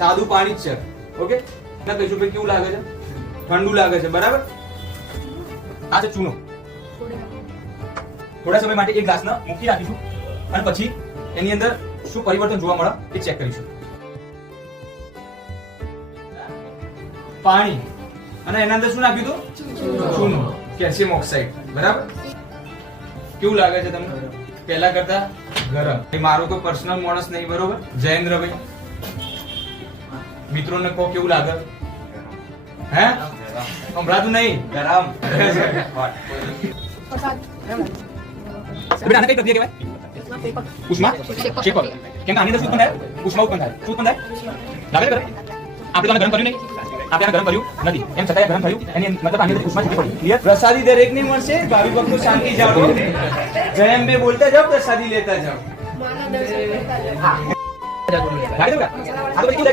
સાદું પાણી જ છે. ઓકે, ના કહીશું ભાઈ કેવું લાગે છે? ઠંડુ લાગે છે. બરાબર. આ છે ચૂનો. થોડા સમય માટે એક ગ્લાસને મૂકી રાખીશું અને પછી એની અંદર શું પરિવર્તન જોવા મળે એ ચેક કરીશું. પાણી અને એના અંદર શું નાખ્યું હતું? ચૂનો, કેલ્શિયમ ઓક્સાઇડ. બરાબર. કેવું લાગે છે તમને? પહેલા કરતા ગરમ. મારો કોઈ પર્સનલ માણસ નહીં. બરોબર. જયેન્દ્રભાઈ, મિત્રોને કહો કેવું લાગે? હે, સંભળાતું નહીં? ગરમ. બેટા આને કઈ પ્રક્રિયા કહેવાય? ઉષ્મા ક્ષેપક. કેમ કે આની અંદર શું ઉત્પન્ન થાય? ઉષ્મા ઉત્પન્ન થાય. શું ઉત્પન્ન થાય? લાગે કરે? આપણે તો ગરમ કર્યું નહીં. આપણે ગરમ કર્યું નથી. એમ છતાં ગરમ થયું. એની મતલબ આની અંદર ઉષ્મા છૂટી પડી. ક્લિયર? પ્રસાદી દરેકને મળશે. ભાવિ ભક્તો શાંતિ જાળવો. જયમ બે બોલતા જાઓ, પ્રસાદી લેતા જાઓ.